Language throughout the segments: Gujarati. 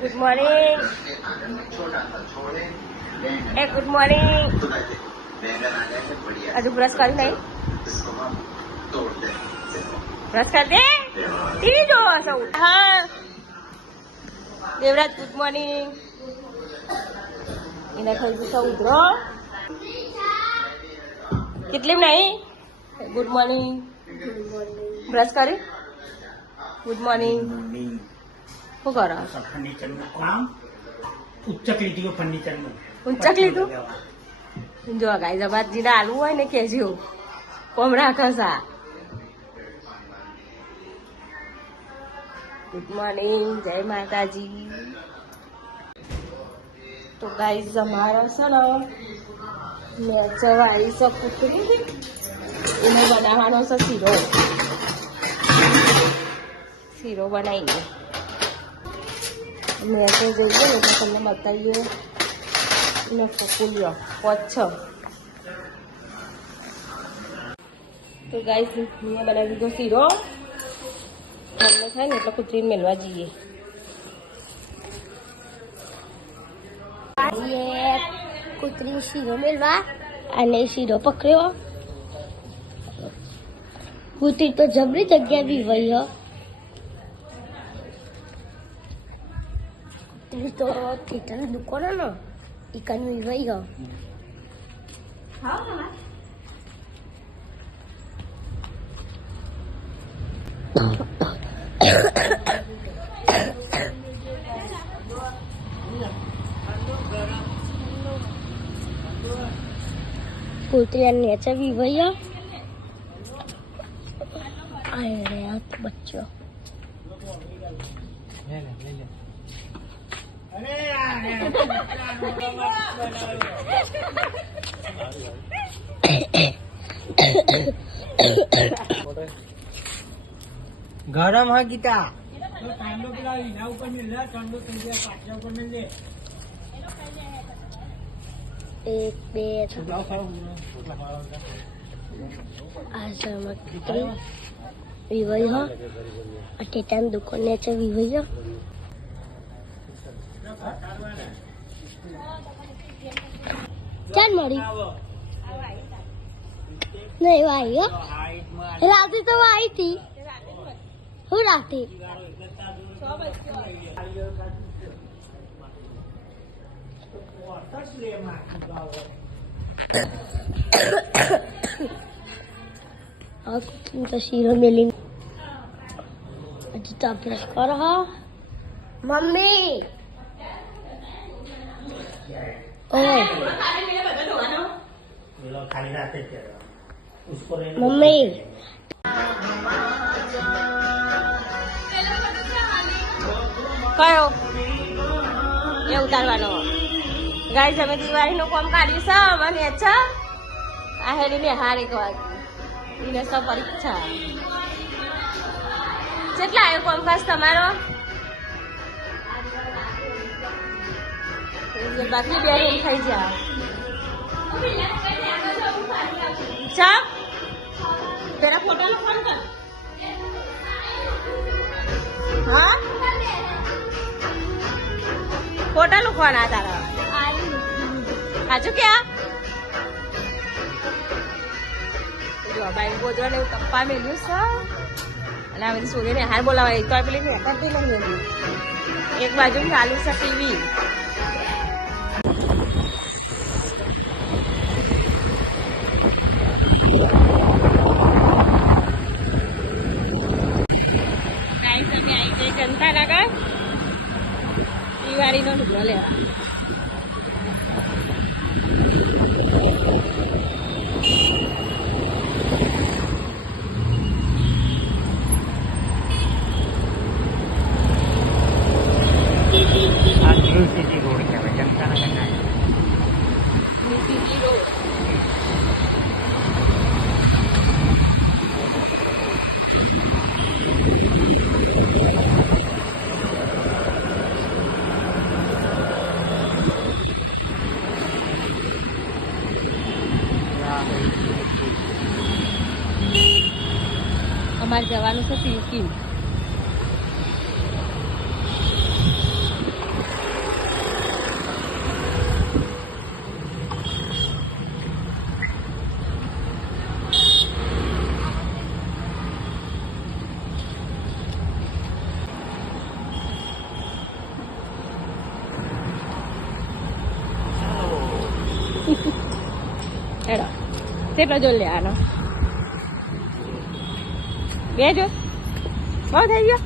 Good morning. એ ગુડ મોર્નિંગ. હજુ બ્રશ કરી નહીં? બ્રશ કરી દે. ટીવી જોવો છો? હા. Devraj good morning. એને થઈ ગયું સૌ ઉધરો. કેટલી નહીં? Good morning. બ્રશ કરી? Good morning. શું કરો? ઉચ્ચક લીધું ફર્નિચરનું. ઊંચક લીધું? જો ગાઈ જબાતજીને આલવું હોય ને કેજો કોમ રાખસા. Good morning. જય માતાજી. તો ગાઈઝ અમારા છે ને મેચ આવી છે કૂતરી, એને બનાવવાનો છે શીરો. શીરો બનાવીને મેચ જઈએ ને તો તમને બતાવીએ. એને ફકુલ્યો પોછ. તો ગાઈઝ મેં બનાવી દીધો શીરો. તમને થાય ને એટલે કૂતરીને મેળવા જઈએ. કૂતરી શીરો મેળવા અને શીરો પકડ્યો. કૂતરી તો જબરી જગ્યા બી વહી. કૂતરી તો થિયેટરની દુકાન ને ઈકાની વહી ગયો. કૂતરી નેચે બી ભૈયા આ બચ્ચો. ગરમ હા ગીતા ઠંડો પેલા એના ઉપર ને લે ઠંડો થઈ જાય પાછા ઉપર ને લે. એક બે વિવય અટેટાની દુકાને છે. વિવય ચાલ મળી નહીં વાઈ. રાતે તો વાઈ હતી. હું રાતે તો શીરો મેલી હજી તો બ્રશ કરો. મમ્મી મમ્મી કયો એ ઉતારવાનો? ગાઈસ અમે દિવાળીનું કામ કાઢ્યું છે. મને અચ્છા આ હેડી ને હાર એક વાગે એને સબ પરીક્ષા. કેટલા આવ્યો કોમકાજ તમારો? બાકી બે હેડી ખાઈ જા. ચા તેરા ફોટા લખવાનું કર. હા ફોટા લખવાના તારા. હાજુ ક્યાં જો બાઈક ગોદરા ને કપ્પા મેલ્યું છે. અને આ બધી સોરીને હાર બોલાવાય તો પેલી ને કરતી નહીં. એક બાજુ ચાલુ છે ટીવી. ગાઈસ અમે આવી જઈએ જનતા નગર દિવાળીનો ઢુકડો લેવા. સિટી રોડ કહેવાય જનતા નગર ના. અમારે જવાનું છે સિક્કિમ. કેટલો જો લેવાનો બે જો બહુ થઈ ગયો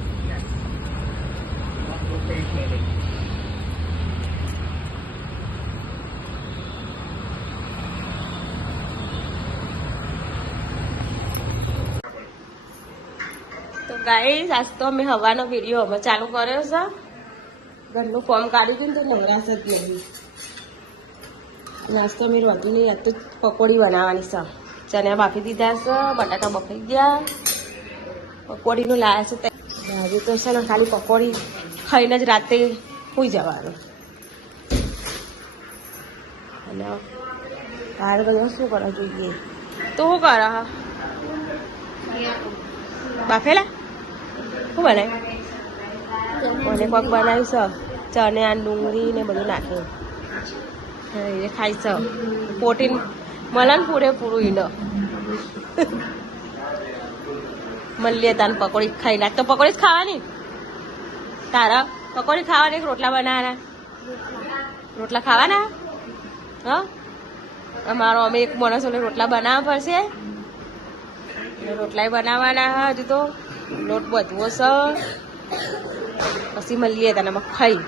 તો ગાઈસ આજ તો અમે હવાનો વિડીયો અમે ચાલુ કર્યો છે ઘરનું ફોર્મ કાઢી દીધું તો નવરાશ જ નહીં નાસ્તો મેં રોટીની આજ તો પકોડી બનાવવાની છે ચણા બાફી દીધા છે બટાટા બફાઈ ગયા પકોડીનું લાયા છે આજે તો છે ને ખાલી પકોડી ખાઈને જ રાતે સૂઈ જવાનું અને બહાર ગયો શું કરવા જોઈએ તો શું કરે હા બાફેલા શું બનાવ્યું મને કોક બનાવ્યું છે ચણા ડુંગળી ને બધું નાખ્યું એ ખાઈ છે પ્રોટીન મળે ને પૂરેપૂરું ઈનો મળીએ તાને પકોડી ખાઈ લા તો પકોડી જ ખાવાની તારા પકોડી ખાવાની કે રોટલા બનાવવાના રોટલા ખાવાના હા અમારો અમે એક માણસોને રોટલા બનાવવા પડશે રોટલા બનાવવાના હજુ તો લોટ બધવો છે પછી મળીએ તને ખાઈ